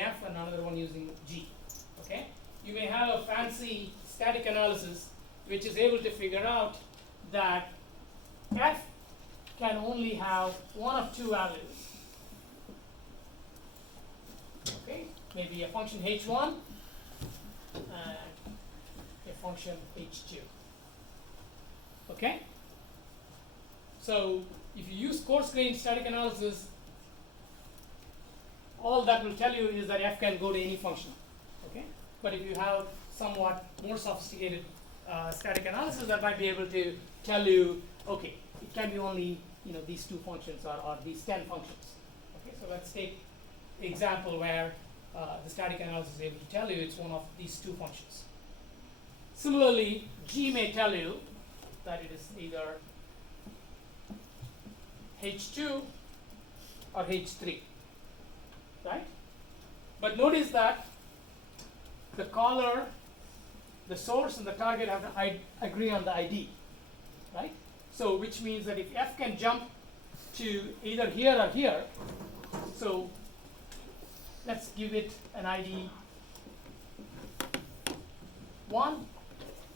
F and another one using G. Okay? You may have a fancy static analysis which is able to figure out that F can only have one of two values. Okay? Maybe a function H1 and a function H2. Okay? So if you use coarse-grained static analysis, all that will tell you is that F can go to any function. Okay? But if you have somewhat more sophisticated static analysis, that might be able to tell you, okay, it can be only these two functions or these 10 functions. Okay, so let's take the example where the static analysis is able to tell you it's one of these two functions. Similarly, G may tell you that it is either H2 or H3, right? But notice that the caller, the source, and the target have to agree on the ID, right? So which means that if F can jump to either here or here, so let's give it an ID 1,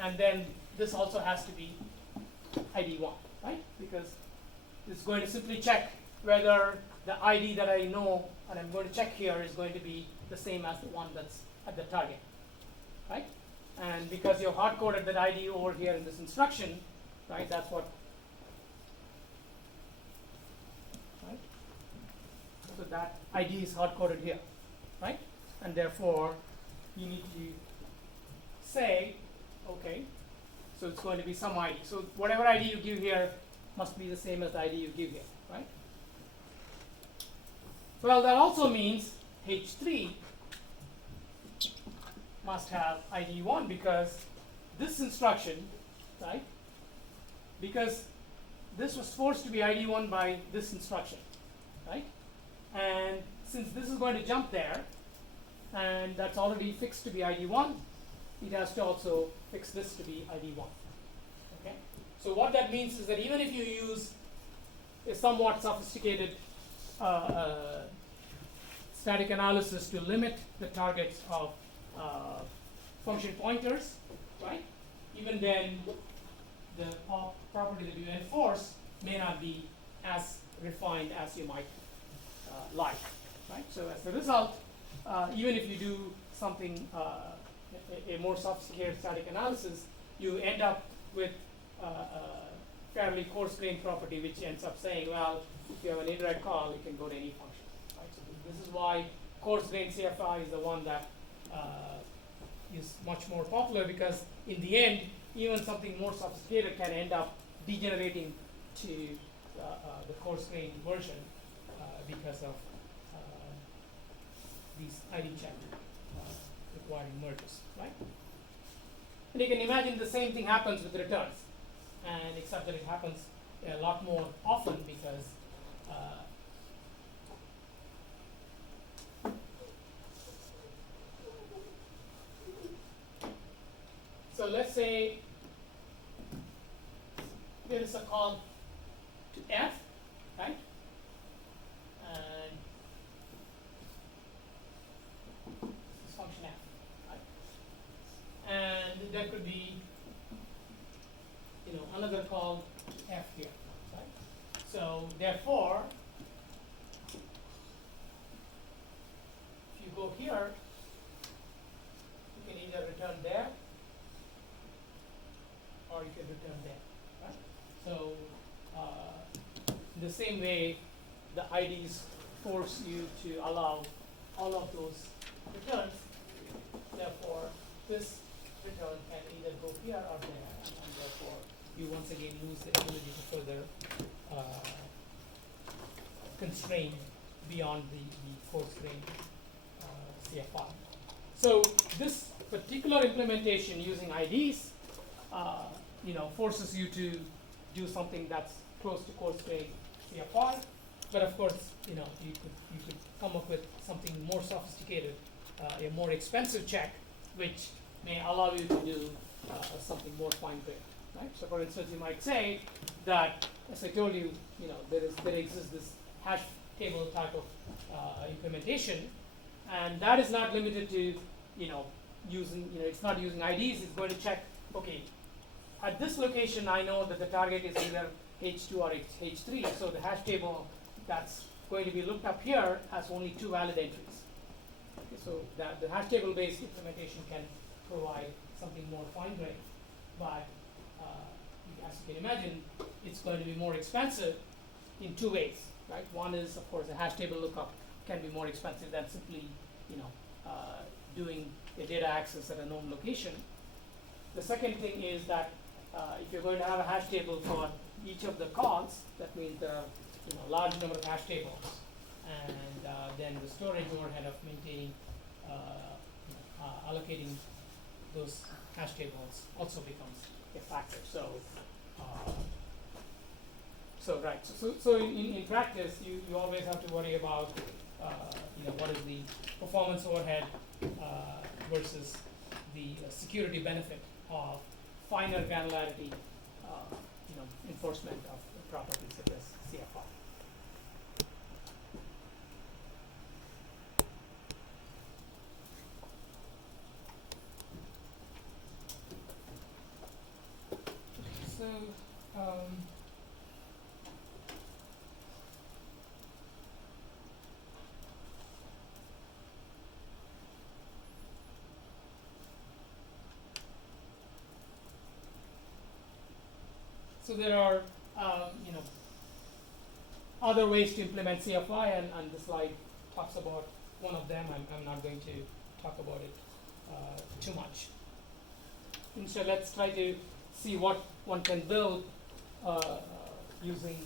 and then this also has to be ID 1, right? Because it's going to simply check whether the ID that I know and I'm going to check here is going to be the same as the one that's at the target, right? And because you've hard-coded that ID over here in this instruction, right, that's what, right? So that ID is hard-coded here, right? And therefore, you need to say, okay, so it's going to be some ID. So whatever ID you give here must be the same as the ID you give here, right? Well, that also means H3 must have ID 1 because this instruction, right? Because this was forced to be ID 1 by this instruction, right? And since this is going to jump there, and that's already fixed to be ID 1, it has to also fix this to be ID 1. Okay? So what that means is that even if you use a somewhat sophisticated static analysis to limit the targets of function pointers, right? Even then, the property that you enforce may not be as refined as you might like, right? So as a result, even if you do something, a more sophisticated static analysis, you end up with a fairly coarse-grained property, which ends up saying, well, if you have an indirect call, it can go to any function, right? So this is why coarse-grained CFI is the one that is much more popular, because in the end, even something more sophisticated can end up degenerating to the coarse-grained version because of these ID check requiring merges, right? And you can imagine the same thing happens with returns, and except that it happens a lot more often because so let's say there is a call to F, right? And this function F, right? And there could be, another call to F here, right? So therefore, if you go here, you can either return there or you can return there, right? So in the same way, the IDs force you to allow all of those returns. Therefore, this return can either go here or there, and therefore you once again lose the ability to further constrain beyond the coarse-grained CFI. So this particular implementation using IDs forces you to do something that's close to coarse-grained CFI, but of course, you could come up with something more sophisticated, a more expensive check, which may allow you to do something more fine-grained, right? So, for instance, you might say that, as I told you, there exists this hash table type of implementation, and that is not limited to, using, it's not using IDs. It's going to check, okay, at this location I know that the target is either H2 or H3, so the hash table that's going to be looked up here has only 2 valid entries. Okay, so that the hash table based implementation can provide something more fine grained, but as you can imagine, it's going to be more expensive in 2 ways, right? One is, of course, a hash table lookup can be more expensive than simply, doing a data access at a known location. The second thing is that if you're going to have a hash table for each of the calls, that means there are large number of hash tables, and then the storage overhead of maintaining, allocating those hash tables also becomes a factor. So, so in practice, you always have to worry about what is the performance overhead versus the security benefit of finer granularity, enforcement of properties such as CFR. So, so there are, other ways to implement CFI, and the slide talks about one of them. I'm not going to talk about it too much. Instead, let's try to see what one can build using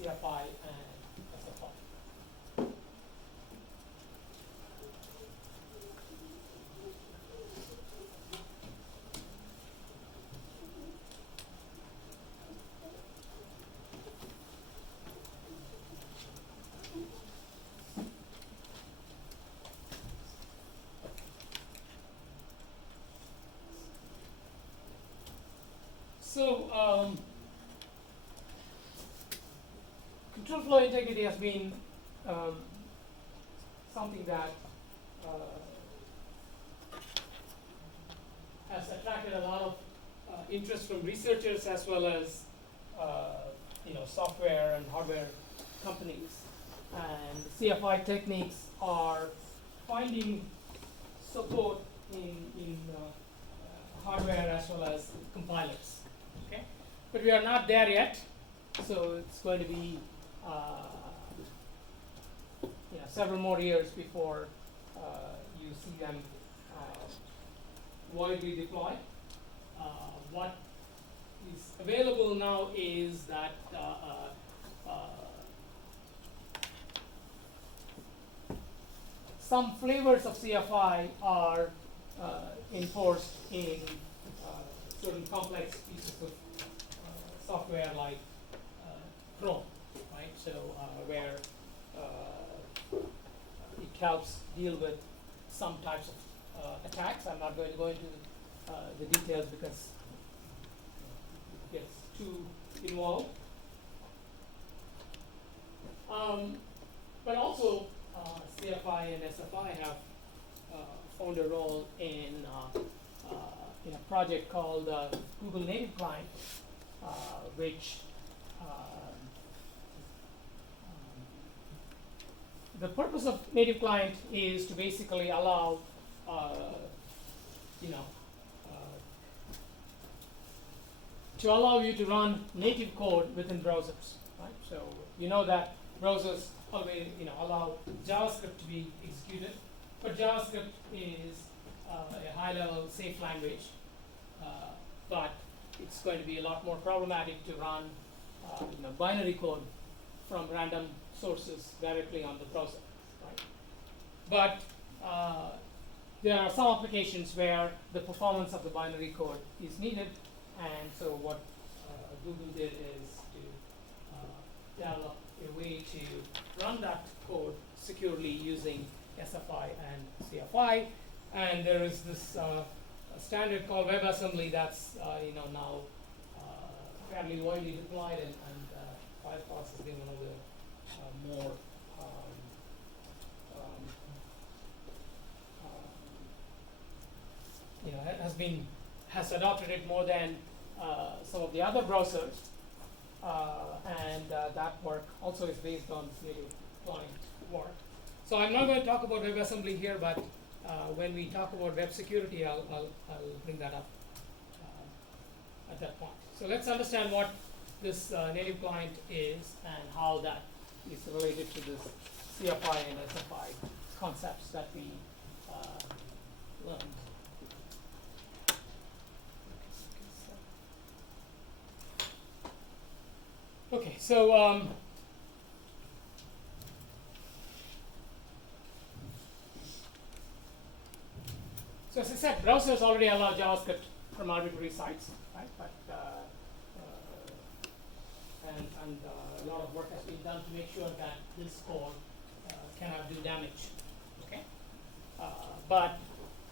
CFI and SFI. So, control flow integrity has been something that has attracted a lot of interest from researchers as well as software and hardware companies. And CFI techniques are finding support in hardware as well as compilers. Okay, but we are not there yet, so it's going to be several more years before you see them widely deployed. What is available now is that some flavors of CFI are enforced in certain complex pieces of software like Chrome, right? So where it helps deal with some types of attacks. I'm not going to go into the details because it gets too involved. But also CFI and SFI have found a role in a project called Google Native Client, which the purpose of Native Client is to basically allow to allow you to run native code within browsers, right? So you know that browsers always allow JavaScript to be executed, but JavaScript is a high-level safe language, but it's going to be a lot more problematic to run binary code from random sources directly on the browser, right? But there are some applications where the performance of the binary code is needed, and so what Google did is to develop a way to run that code securely using SFI and CFI. And there is this standard called WebAssembly that's now fairly widely deployed, and Firefox has been one of the more has adopted it more than some of the other browsers, and that work also is based on native client work. So I'm not going to talk about WebAssembly here, but when we talk about web security, I'll bring that up at that point. So let's understand what this native client is and how that is related to this CFI and SFI concepts that we learned. Okay, so so as I said, browsers already allow JavaScript from arbitrary sites, right? But and a lot of work has been done to make sure that this code cannot do damage. Okay, but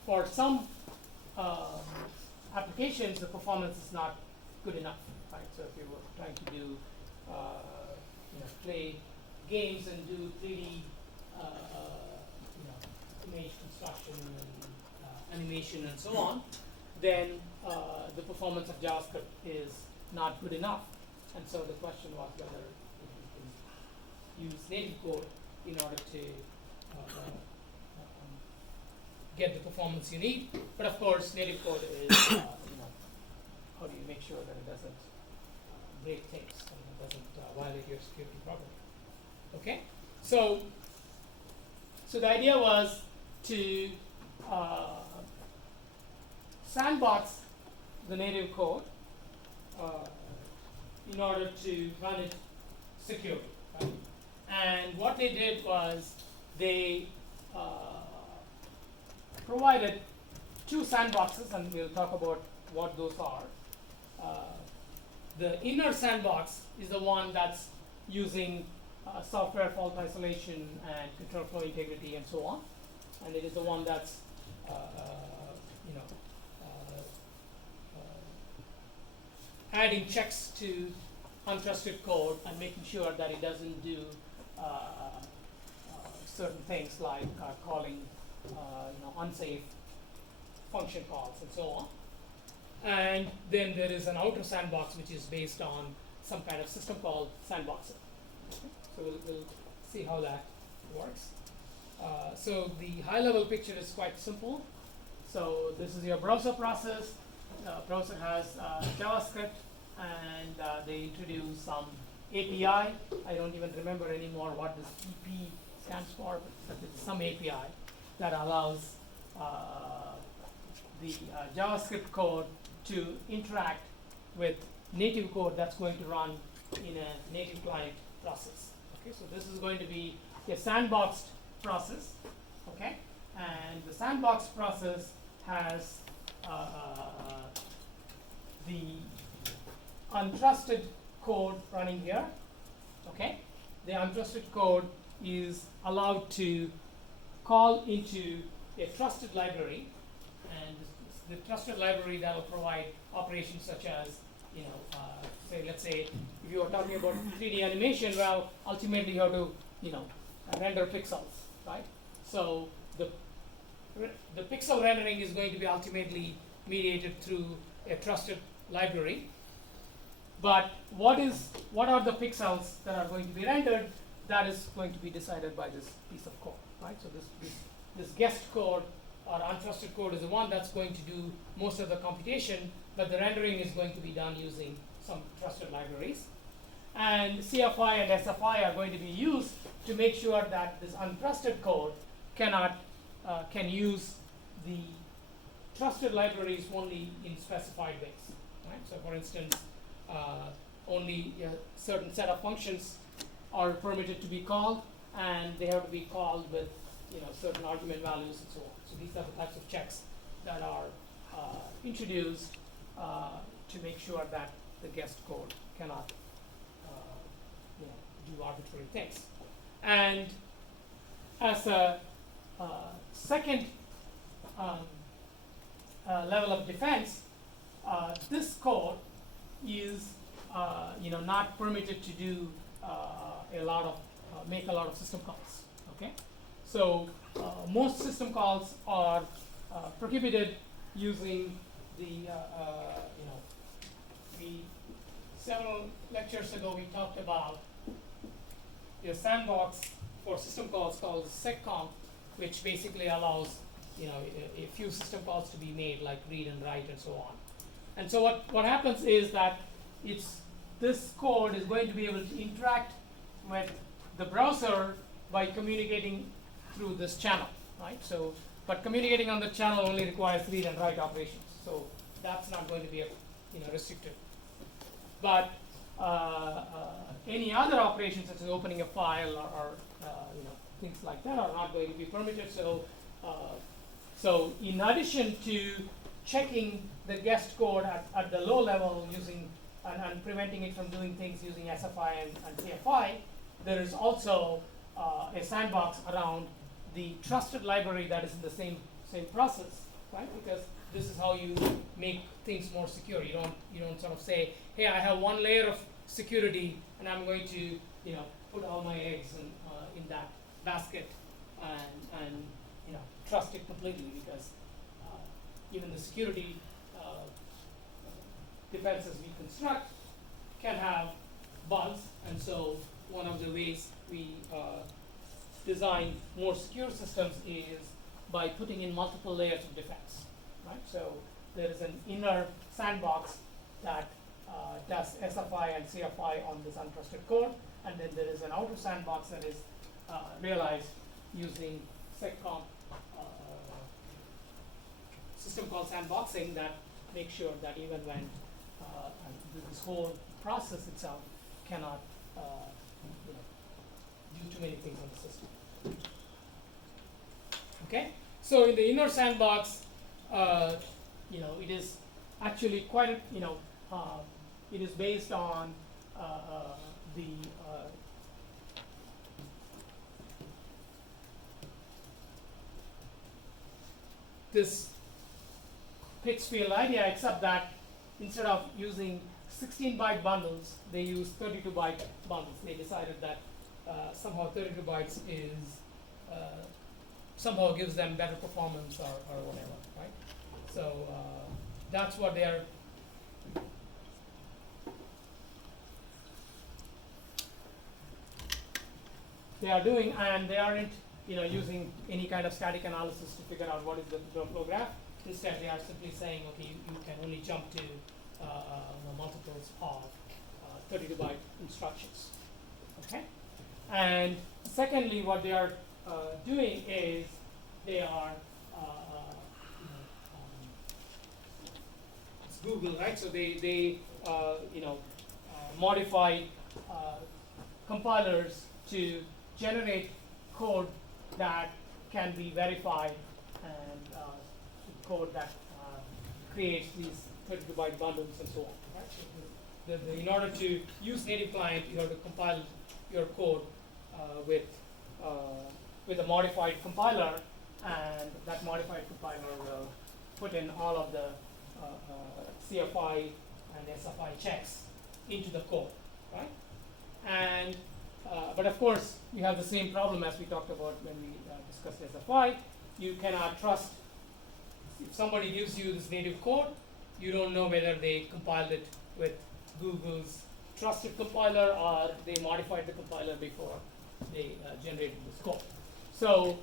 for some applications, the performance is not good enough, right? So if you were trying to do play games and do 3D image construction and animation and so on, then the performance of JavaScript is not good enough. And so the question was whether you can use native code in order to get the performance you need. But of course, native code is how do you make sure that it doesn't break things and it doesn't violate your security properly? Okay, so the idea was to sandbox the native code in order to run it securely. Right? And what they did was they provided two sandboxes, and we'll talk about what those are. The inner sandbox is the one that's using software fault isolation and control flow integrity and so on, and it is the one that's adding checks to untrusted code and making sure that it doesn't do certain things like calling unsafe function calls and so on. And then there is an outer sandbox which is based on some kind of system called sandboxer. Okay? So we'll see how that works. So the high-level picture is quite simple. So this is your browser process. Browser has JavaScript, and they introduce some API. I don't even remember anymore what this EP stands for, but it's some API that allows the JavaScript code to interact with native code that's going to run in a native client process. Okay, so this is going to be a sandboxed process. Okay, and the sandboxed process has the untrusted code running here. Okay, the untrusted code is allowed to call into a trusted library, and the trusted library that will provide operations such as, say, let's say, if you are talking about 3D animation, well, ultimately you have to, render pixels, right? So the pixel rendering is going to be ultimately mediated through a trusted library. But what are the pixels that are going to be rendered? That is going to be decided by this piece of code, right? So this guest code or untrusted code is the one that's going to do most of the computation, but the rendering is going to be done using some trusted libraries. And CFI and SFI are going to be used to make sure that this untrusted code can use the trusted libraries only in specified ways. Right? So for instance, only a certain set of functions are permitted to be called, and they have to be called with certain argument values and so on. So these are the types of checks that are introduced to make sure that the guest code cannot do arbitrary things. And as a second level of defense, this code is not permitted to do make a lot of system calls. Okay, so most system calls are prohibited using we several lectures ago we talked about a sandbox for system calls called seccomp, which basically allows a few system calls to be made, like read and write and so on. And so what happens is that this code is going to be able to interact with the browser by communicating through this channel, right? So, but communicating on the channel only requires read and write operations. So that's not going to be restricted. But any other operations, such as opening a file or things like that, are not going to be permitted. So, so in addition to checking the guest code at the low level using and preventing it from doing things using SFI and CFI, there is also a sandbox around the trusted library that is in the same process, right? Because this is how you make things more secure. You don't sort of say, hey, I have one layer of security and I'm going to put all my eggs in that basket and trust it completely, because even the security defenses we construct can have bugs. And so one of the ways we design more secure systems is by putting in multiple layers of defense, right? So there is an inner sandbox that does SFI and CFI on this untrusted code, and then there is an outer sandbox that is realized using seccomp system called sandboxing that makes sure that even when this whole process itself cannot do too many things on the system. Okay, so in the inner sandbox, it is actually quite it is based on the this Pittsfield idea, except that instead of using 16-byte bundles, they use 32-byte bundles. They decided that somehow 32 bytes is somehow gives them better performance or whatever, right? So that's what they are doing, and they aren't using any kind of static analysis to figure out what is the flow graph. Instead, they are simply saying, okay, you can only jump to multiples of 32-byte instructions. Okay, and secondly, what they are doing is they are it's Google, right? So they modify compilers to generate code that can be verified, and code that creates these 32-byte bundles and so on. Right? So in order to use native client, you have to compile your code with a modified compiler, and that modified compiler will put in all of the CFI and SFI checks into the code, right? And but of course, you have the same problem as we talked about when we discussed SFI. You cannot trust. If somebody gives you this native code, you don't know whether they compiled it with Google's trusted compiler or they modified the compiler before they generated this code. So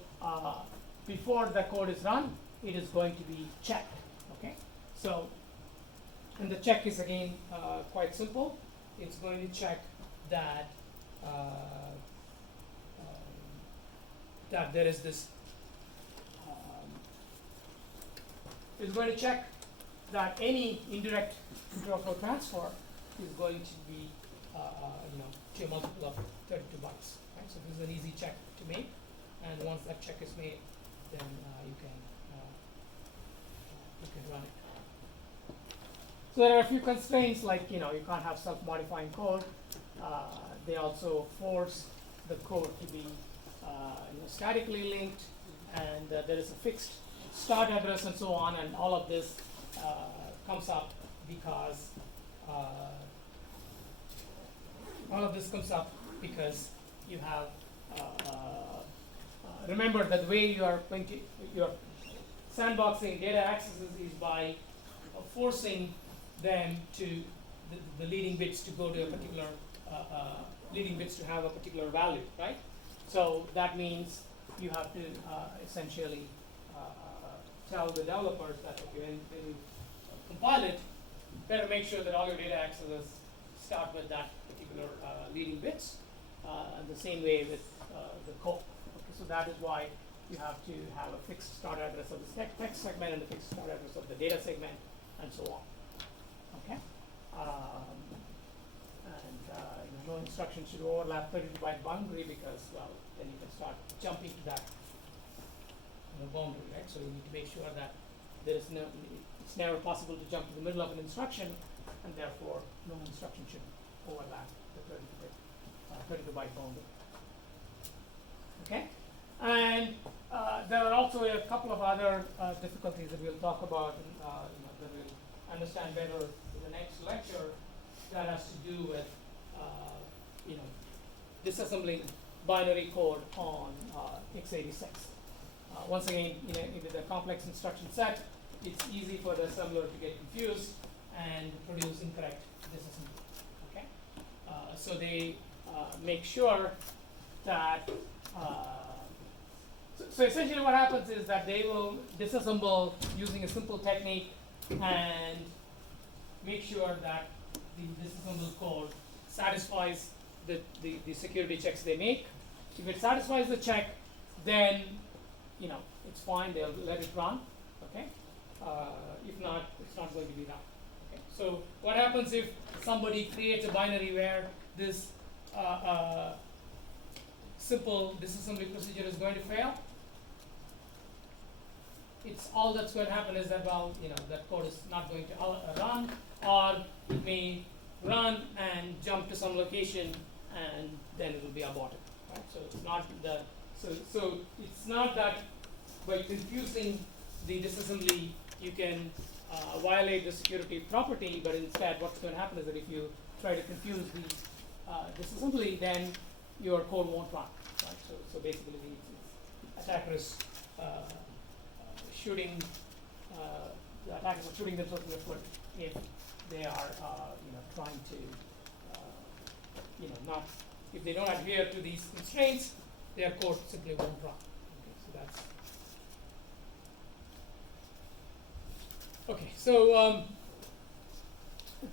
before the code is run, it is going to be checked. Okay. So, and the check is again quite simple. It's going to check that that there is this. It's going to check that any indirect interflow transfer is going to be to a multiple of 32 bytes. Right? So this is an easy check to make, and once that check is made, then you can run it. So there are a few constraints, like you can't have self-modifying code. They also force the code to be statically linked, and there is a fixed start address and so on, and all of this comes up because you have remember that the way you are sandboxing data accesses is by forcing them to the leading bits to go to a particular leading bits to have a particular value, right? So that means you have to essentially tell the developers that okay, when you compile it, better make sure that all your data accesses start with that particular leading bits. And the same way with the code. Okay, so that is why you have to have a fixed start address of the text segment and a fixed start address of the data segment, and so on. Okay, and no instruction should overlap 32 byte boundary because well, then you can start jumping to that boundary, right? So you need to make sure that there is no, it's never possible to jump to the middle of an instruction, and therefore no instruction should overlap the 32 byte boundary. Okay, and there are also a couple of other difficulties that we'll talk about, and that we'll understand better in the next lecture. That has to do with disassembling binary code on x86. Once again, in the complex instruction set, it's easy for the assembler to get confused and produce incorrect disassembly. Okay, so they make sure that. So essentially, what happens is that they will disassemble using a simple technique and make sure that the disassembled code satisfies the security checks they make. If it satisfies the check, then it's fine. They'll let it run. Okay. If not, it's not going to be run. Okay. So what happens if somebody creates a binary where this simple disassembly procedure is going to fail? It's all that's going to happen is that that code is not going to run, or it may run and jump to some location and then it will be aborted. Right? So it's not so it's not that by confusing the disassembly you can violate the security property, but instead what's going to happen is that if you try to confuse the disassembly, then your code won't run. Right? So basically the attackers shooting the attackers are shooting themselves in the foot if they are trying to not, if they don't adhere to these constraints, their code simply won't run. Okay, so that's okay. So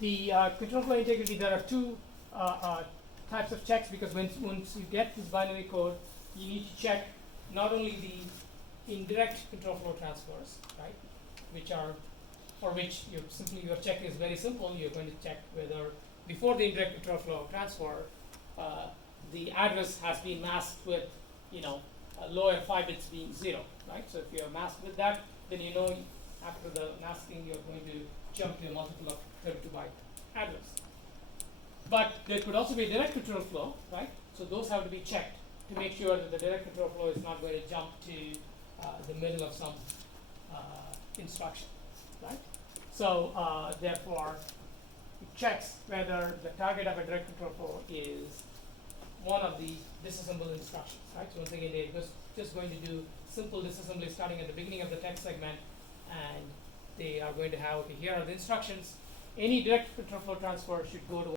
the control flow integrity, there are two types of checks, because once you get this binary code, you need to check not only the indirect control flow transfers, right, which are for which your check is very simple. You're going to check whether before the indirect control flow transfer, the address has been masked with lower 5 bits being 0, right? So if you're masked with that, then after the masking you're going to jump to a multiple of 32 byte address. But there could also be a direct control flow, right? So those have to be checked to make sure that the direct control flow is not going to jump to the middle of some instruction, right? So therefore, it checks whether the target of a direct control flow is one of the disassembled instructions, right? So once again, they're just going to do simple disassembly starting at the beginning of the text segment, and they are going to have, okay, here are the instructions. Any direct control flow transfer should go to